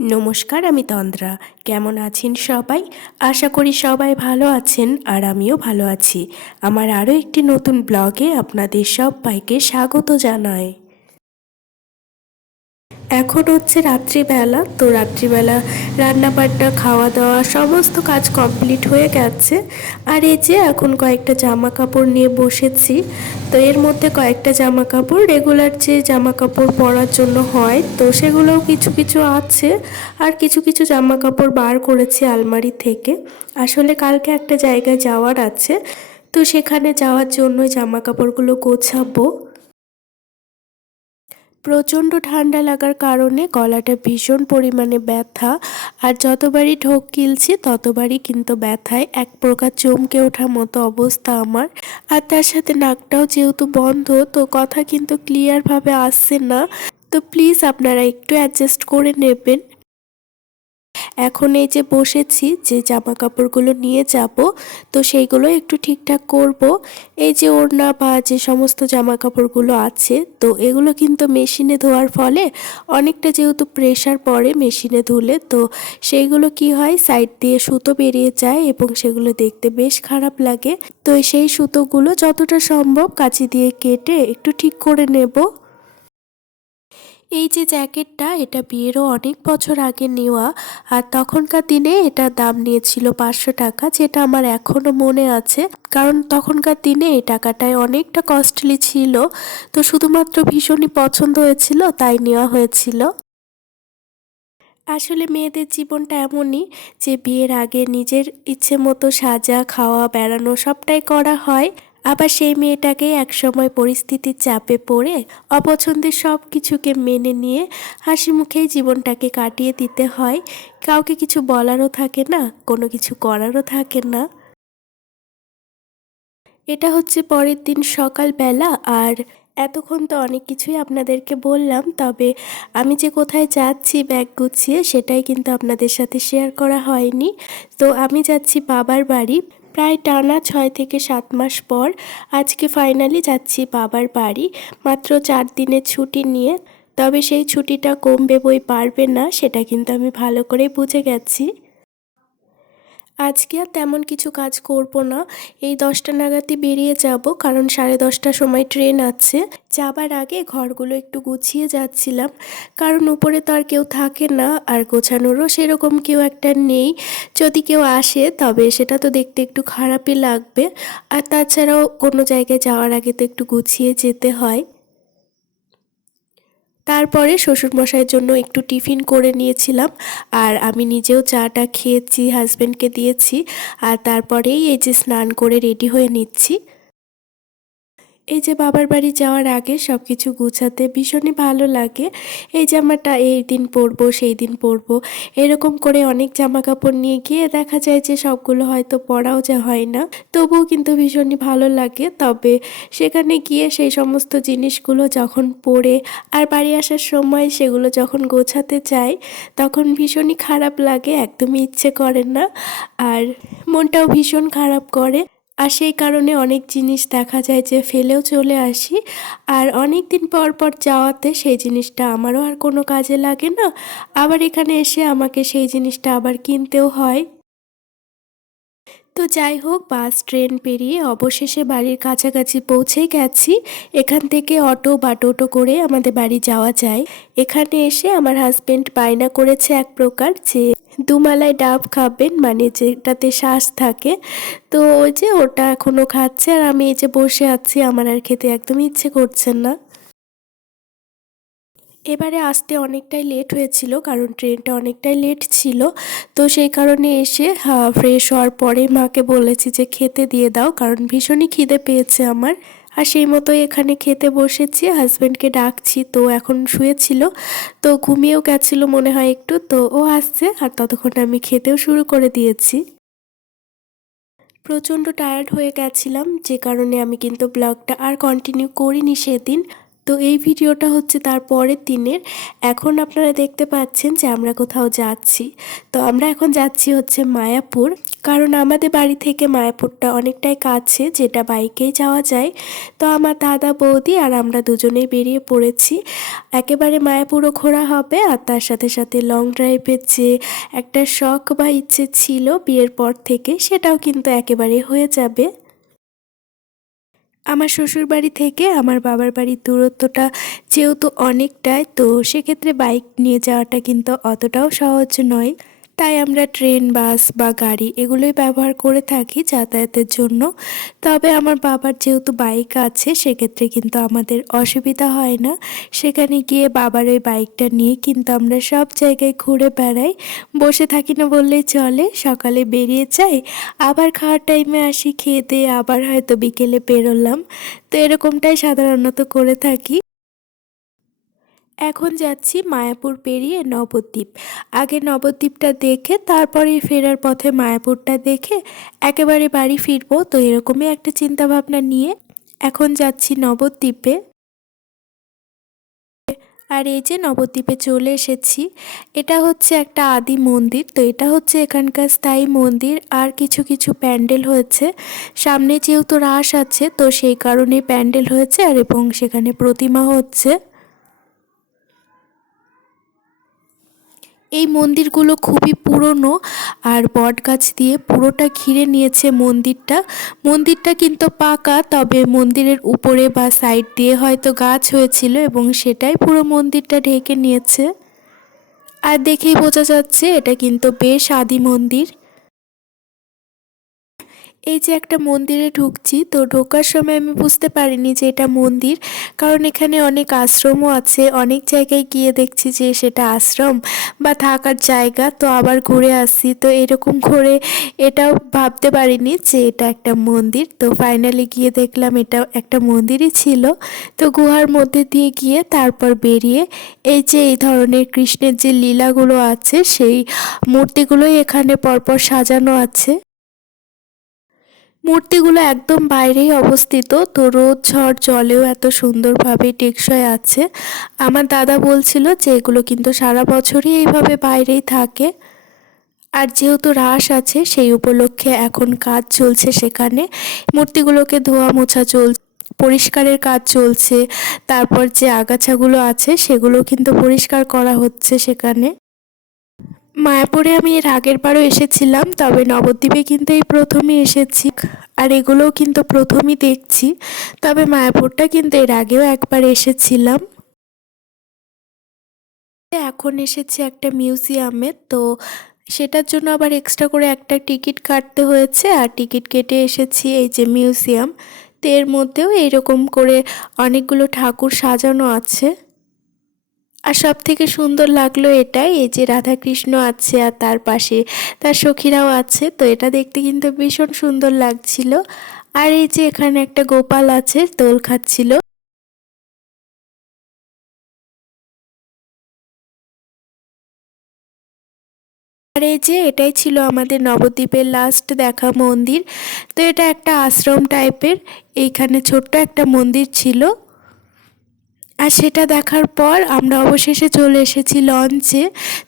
নমস্কার, আমি তন্দ্রা। কেমন আছেন সবাই? আশা করি সবাই ভালো আছেন আর আমিও ভালো আছি। আমার আরও একটি নতুন ব্লগে আপনাদের সবাইকে স্বাগত জানাই। এখন হচ্ছে রাত্রিবেলা, তো রাত্রিবেলা রান্নাবান্না খাওয়া দাওয়া সমস্ত কাজ কমপ্লিট হয়ে গেছে। আর এই যে এখন কয়েকটা জামা কাপড় নিয়ে বসেছি। তো এর মধ্যে কয়েকটা জামা কাপড় রেগুলার যে জামা কাপড় পরার জন্য হয়, তো সেগুলোও কিছু কিছু আছে। আর কিছু কিছু জামা কাপড় বার করেছি আলমারি থেকে। আসলে কালকে একটা জায়গায় যাওয়ার আছে, তো সেখানে যাওয়ার জন্য জামা কাপড়গুলো গোছাবো। প্রচণ্ড ঠান্ডা লাগার কারণে গলাটা ভীষণ পরিমাণে ব্যথা, আর যতবারই ঢোক গিলছি ততবারই কিন্তু ব্যথায় এক প্রকার চমকে ওঠার মতো অবস্থা আমার। আর তার সাথে নাকটাও যেহেতু বন্ধ, তো কথা কিন্তু ক্লিয়ারভাবে আসছে না। তো প্লিজ আপনারা একটু অ্যাডজাস্ট করে নেবেন। এখন এই যে বসেছি যে জামা কাপড়গুলো নিয়ে যাব, তো সেইগুলো একটু ঠিকঠাক করব। এই যে ওড়না বা যে সমস্ত জামা কাপড়গুলো আছে, তো এগুলো কিন্তু মেশিনে ধোয়ার ফলে অনেকটা যেহেতু প্রেশার পড়ে মেশিনে ধুলে, তো সেইগুলো কি হয় সাইড দিয়ে সুতো বেরিয়ে যায় এবং সেগুলো দেখতে বেশ খারাপ লাগে। তো সেই সুতোগুলো যতটা সম্ভব কাঁচি দিয়ে কেটে একটু ঠিক করে নেব। এই যে জ্যাকেটটা, এটা বিয়েরও অনেক বছর আগে নেওয়া। আর তখনকার দিনে এটার দাম নিয়েছিল 500 টাকা, যেটা আমার এখনও মনে আছে। কারণ তখনকার দিনে এই টাকাটায় অনেকটা কস্টলি ছিল। তো শুধুমাত্র ভীষণই পছন্দ হয়েছিল তাই নেওয়া হয়েছিল। আসলে মেয়েদের জীবনটা এমনই যে বিয়ের আগে নিজের ইচ্ছে মতো সাজা খাওয়া বেড়ানো সবটাই করা হয়। আবার সেই মেয়েটাকে একসময় পরিস্থিতির চাপে পড়ে অপছন্দের সব কিছুকে মেনে নিয়ে হাসি মুখেই জীবনটাকে কাটিয়ে দিতে হয়। কাউকে কিছু বলারও থাকে না, কোনো কিছু করারও থাকে না। এটা হচ্ছে পরের দিন সকালবেলা। আর এতক্ষণ তো অনেক কিছুই আপনাদেরকে বললাম, তবে আমি যে কোথায় যাচ্ছি ব্যাগ গুছিয়ে সেটাই কিন্তু আপনাদের সাথে শেয়ার করা হয়নি। তো আমি যাচ্ছি বাবার বাড়ি। প্রায় টানা 6 থেকে 7 মাস পর আজকে ফাইনালি যাচ্ছি বাবার বাড়ি, মাত্র 4 দিনের ছুটি নিয়ে। তবে সেই ছুটিটা কমবে বই বাড়বে না, সেটা কিন্তু আমি ভালো করেই বুঝে গেছি। আজকে আর তেমন কিছু কাজ করব না। এই 10টা নাগাদই বেরিয়ে যাব, কারণ 10:30টার সময় ট্রেন আছে। যাবার আগে ঘরগুলো একটু গুছিয়ে যাচ্ছিলাম, কারণ উপরে তো আর কেউ থাকে না আর গোছানোরও সেরকম কেউ একটা নেই। যদি কেউ আসে তবে সেটা তো দেখতে একটু খারাপই লাগবে। আর তাছাড়াও কোনো জায়গায় যাওয়ার আগে তো একটু গুছিয়ে যেতে হয়। তারপরে শ্বশুরমশাইয়ের জন্য একটু টিফিন করে নিয়েছিলাম, আর আমি নিজেও চাটা খেয়েছি, হাজব্যান্ডকে দিয়েছি। আর তারপরেই এই যে স্নান করে রেডি হয়ে নিচ্ছি। এই যে বাবার বাড়ি যাওয়ার আগে সব কিছু গুছাতে ভীষণই ভালো লাগে। এই জামাটা এই দিন পরবো সেই দিন পরবো, এরকম করে অনেক জামা কাপড় নিয়ে গিয়ে দেখা যায় যে সবগুলো হয়তো পরাও যা হয় না। তবুও কিন্তু ভীষণই ভালো লাগে। তবে সেখানে গিয়ে সেই সমস্ত জিনিসগুলো যখন পরে আর বাড়ি আসার সময় সেগুলো যখন গোছাতে চাই, তখন ভীষণই খারাপ লাগে, একদমই ইচ্ছে করে না। আর মনটাও ভীষণ খারাপ করে। আর সেই কারণে অনেক জিনিস দেখা যায় যে ফেলেও চলে আসি। আর অনেক দিন পর পর যাওয়াতে সেই জিনিসটা আমারও আর কোনো কাজে লাগে না। আবার এখানে এসে আমাকে সেই জিনিসটা আবার কিনতেও হয়। তো যাই হোক, বাস ট্রেন পেরিয়ে অবশেষে বাড়ির কাছাকাছি পৌঁছে গেছি। এখান থেকে অটো বা টোটো করে আমাদের বাড়ি যাওয়া যায়। এখানে এসে আমার হাজবেন্ড বায়না করেছে এক প্রকার যে দুমালায় ডাব খাবেন, মানে যেটাতে শ্বাস থাকে। তো ওই যে ওটা এখনো খাচ্ছে, আর আমি এই যে বসে আছি, আমার আর খেতে একদমই ইচ্ছে করছে না। এবারে আসতে অনেকটাই লেট হয়েছিল, কারণ ট্রেনটা অনেকটাই লেট ছিল। তো সেই কারণে এসে ফ্রেশ হওয়ার পরে মাকে বলেছি যে খেতে দিয়ে দাও, কারণ ভীষণই খিদে পেয়েছে আমার। আর সেই মতোই এখানে খেতে বসেছি, হাজব্যান্ডকে ডাকছি, তো এখন শুয়েছিল। তো ঘুমিয়েও গেছিলো মনে হয় একটু, তো ও আসছে আর ততক্ষণ আমি খেতেও শুরু করে দিয়েছি। প্রচণ্ড টায়ার্ড হয়ে গেছিলাম, যে কারণে আমি কিন্তু ব্লগটা আর কন্টিনিউ করিনি সেদিন। তো তো এই ভিডিওটা হচ্ছে তার পরের দিনের। এখন আপনারা দেখতে পাচ্ছেন যে আমরা কোথাও যাচ্ছি। তো আমরা এখন যাচ্ছি হচ্ছে মায়াপুর, কারণ আমাদের বাড়ি থেকে মায়াপুরটা অনেকটাই কাছে, যেটা বাইকেই যাওয়া যায়। তো আমার দাদা বৌদি আর আমরা দুজনেই বেরিয়ে পড়েছি। একেবারে মায়াপুরও ঘোরা হবে, আর তার সাথে সাথে লং ড্রাইভের যে একটা শখ বা ইচ্ছে ছিল বিয়ের পর থেকে, সেটাও কিন্তু একেবারে হয়ে যাবে। আমার শ্বশুরবাড়ি থেকে আমার বাবার বাড়ির দূরত্বটা যেহেতু অনেকটাই, তো সেক্ষেত্রে বাইক নিয়ে যাওয়াটা কিন্তু অতটাও সহজ নয়। তাই আমরা ট্রেন, বাস বা গাড়ি এগুলোই ব্যবহার করে থাকি যাতায়াতের জন্য। তবে আমার বাবার যেহেতু বাইক আছে, সেক্ষেত্রে কিন্তু আমাদের অসুবিধা হয় না। সেখানে গিয়ে বাবার ওই বাইকটা নিয়ে কিন্তু আমরা সব জায়গায় ঘুরে বেড়াই, বসে থাকি না বললেই চলে। সকালে বেরিয়ে যাই, আবার খাওয়ার টাইমে আসি, খেয়ে দিয়ে আবার হয়তো বিকেলে বেরোলাম। তো এরকমটাই সাধারণত করে থাকি। এখন যাচ্ছি মায়াপুর পেরিয়ে নবদ্বীপ। আগে নবদ্বীপটা দেখে তারপরে ফেরার পথে মায়াপুরটা দেখে একেবারে বাড়ি ফিরবো। তো এরকমই একটা চিন্তা ভাবনা নিয়ে এখন যাচ্ছি নবদ্বীপে। আর এই যে নবদ্বীপে চলে এসেছি। এটা হচ্ছে একটা আদি মন্দির। তো এটা হচ্ছে এখানকার স্থায়ী মন্দির, আর কিছু কিছু প্যান্ডেল হয়েছে। সামনে যেহেতু রাস আছে, তো সেই কারণে প্যান্ডেল হয়েছে, আর এবং সেখানে প্রতিমা হচ্ছে। এই মন্দিরগুলো খুবই পুরনো, আর বট গাছ দিয়ে পুরোটা ঘিরে নিয়েছে মন্দিরটা। মন্দিরটা কিন্তু পাকা, তবে মন্দিরের উপরে বা সাইড দিয়ে হয়তো গাছ হয়েছিল এবং সেটাই পুরো মন্দিরটা ঢেকে নিয়েছে। আর দেখেই বোঝা যাচ্ছে এটা কিন্তু বেশ আদি মন্দির। এই যে একটা মন্দিরে ঢুকছি, তো ঢোকার সময় আমি বুঝতে পারিনি যে এটা মন্দির, কারণ এখানে অনেক আশ্রমও আছে। অনেক জায়গায় গিয়ে দেখছি যে সেটা আশ্রম বা থাকার জায়গা, তো আবার ঘুরে আসছি। তো এরকম করে এটাও ভাবতে পারিনি যে এটা একটা মন্দির। তো ফাইনালি গিয়ে দেখলাম এটা একটা মন্দিরই ছিল। তো গুহার মধ্যে দিয়ে গিয়ে তারপর বেরিয়ে এই যে এই ধরনের কৃষ্ণের যে লীলাগুলো আছে, সেই মূর্তিগুলোই এখানে পরপর সাজানো আছে। মূর্তিগুলো একদম বাইরেই অবস্থিত, তো রোদ ঝড় জলেও এত সুন্দরভাবে টেকসই আছে। আমার দাদা বলছিল যে এগুলো কিন্তু সারা বছরই এইভাবে বাইরেই থাকে। আর যেহেতু রাস আছে, সেই উপলক্ষে এখন কাজ চলছে সেখানে। মূর্তিগুলোকে ধোয়া মোছা চলছে, পরিষ্কারের কাজ চলছে। তারপর যে আগাছাগুলো আছে সেগুলো কিন্তু পরিষ্কার করা হচ্ছে সেখানে। মায়াপুরে আমি এর আগের বারও এসেছিলাম, তবে নবদ্বীপে কিন্তু এই প্রথমই এসেছি। আর এগুলোও কিন্তু প্রথমই দেখছি। তবে মায়াপুরটা কিন্তু এর আগেও একবার এসেছিলাম। এখন এসেছি একটা মিউজিয়ামে, তো সেটার জন্য আবার এক্সট্রা করে একটা টিকিট কাটতে হয়েছে। আর টিকিট কেটে এসেছি এই যে মিউজিয়াম। তো এর মধ্যেও এইরকম করে অনেকগুলো ঠাকুর সাজানো আছে। আর সব থেকে সুন্দর লাগলো এটাই, এই যে রাধাকৃষ্ণ আছে আর তার পাশে তার সখীরাও আছে। তো এটা দেখতে কিন্তু ভীষণ সুন্দর লাগছিল। আর এই যে এখানে একটা গোপাল আছে, দোল খাচ্ছিল। আর এই যে এটাই ছিল আমাদের নবদ্বীপের লাস্ট দেখা মন্দির। তো এটা একটা আশ্রম টাইপের। এইখানে ছোট্ট একটা মন্দির ছিল। আর সেটা দেখার পর আমরা অবশেষে চলে এসেছি লঞ্চে।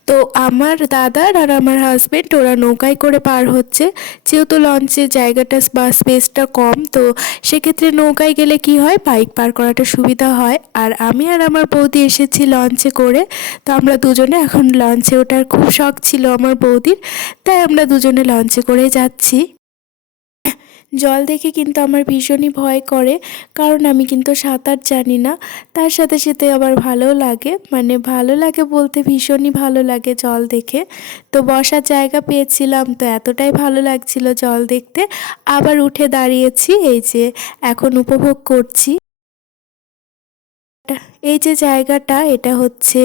তো আমার দাদার আর আমার হাজব্যান্ড ওরা নৌকায় করে পার হচ্ছে। যেহেতু লঞ্চের জায়গাটা বা স্পেসটা কম, তো সেক্ষেত্রে নৌকায় গেলে কি হয়, বাইক পার করাটা সুবিধা হয়। আর আমি আর আমার বৌদি এসেছি লঞ্চে করে। তো আমরা দুজনে এখন লঞ্চে ওঠার খুব শখ ছিল আমার বৌদির, তাই আমরা দুজনে লঞ্চে করে যাচ্ছি। জল দেখে কিন্তু আমার ভীষণই ভয় করে, কারণ আমি কিন্তু সাঁতার জানি না। তার সাথে সাথে আবার ভালোও লাগে, মানে ভালো লাগে বলতে ভীষণই ভালো লাগে জল দেখে। তো বসার জায়গা পেয়েছিলাম, তো এতটাই ভালো লাগছিল জল দেখতে। আবার উঠে দাঁড়িয়েছি, এই যে এখন উপভোগ করছি। এই যে জায়গাটা, এটা হচ্ছে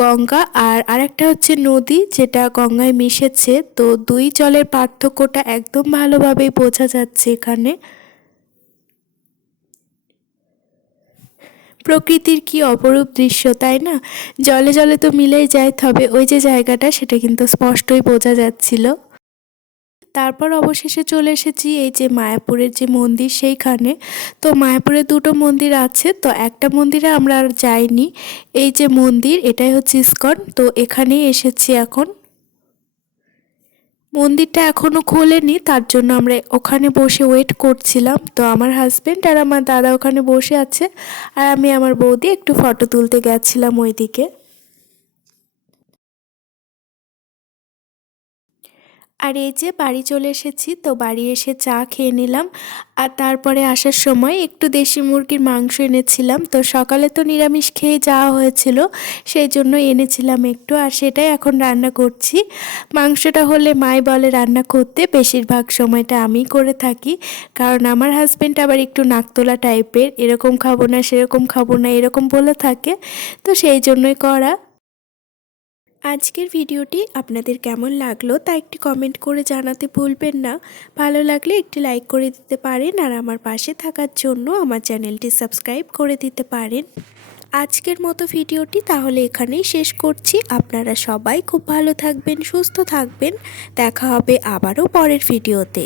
গঙ্গা, আর আরেকটা হচ্ছে নদী যেটা গঙ্গায় মিশেছে। তো দুই জলের পার্থক্যটা একদম ভালোভাবেই বোঝা যাচ্ছে এখানে। প্রকৃতির কি অপরূপ দৃশ্য, তাই না? জলে জলে তো মিলেই যায়, তবে ওই যে জায়গাটা সেটা কিন্তু স্পষ্টই বোঝা যাচ্ছিল। তারপর অবশেষে চলে এসেছি এই যে মায়াপুরের যে মন্দির সেইখানে। তো মায়াপুরে দুটো মন্দির আছে, তো একটা মন্দিরে আমরা আর যাইনি। এই যে মন্দির, এটাই হচ্ছে ইসকন, তো এখানেই এসেছি এখন। মন্দিরটা এখনও খোলেনি, তার জন্য আমরা ওখানে বসে ওয়েট করছিলাম। তো আমার হাজব্যান্ড আর আমার দাদা ওখানে বসে আছে, আর আমি আমার বৌদি একটু ফটো তুলতে গেছিলাম ওইদিকে। আর এই যে বাড়ি চলে এসেছি, তো বাড়ি এসে চা খেয়ে নিলাম। আর তারপরে আসার সময় একটু দেশি মুরগির মাংস এনেছিলাম। তো সকালে তো নিরামিষ খেয়ে যাওয়া হয়েছিল, সেই জন্য এনেছিলাম একটু, আর সেটাই এখন রান্না করছি। মাংসটা হলে মাই বলে রান্না করতে, বেশিরভাগ সময়টা আমি করে থাকি, কারণ আমার হাজব্যান্ড আবার একটু নাকতোলা টাইপের, এরকম খাবো না সেরকম খাবো না এরকম বলে থাকে, তো সেই জন্যই করা। আজকের ভিডিওটি আপনাদের কেমন লাগলো তা একটি কমেন্ট করে জানাতে ভুলবেন না। ভালো লাগলে একটি লাইক করে দিতে পারেন, আর আমার পাশে থাকার জন্য আমার চ্যানেলটি সাবস্ক্রাইব করে দিতে পারেন। আজকের মতো ভিডিওটি তাহলে এখানেই শেষ করছি। আপনারা সবাই খুব ভালো থাকবেন, সুস্থ থাকবেন। দেখা হবে আবারও পরের ভিডিওতে।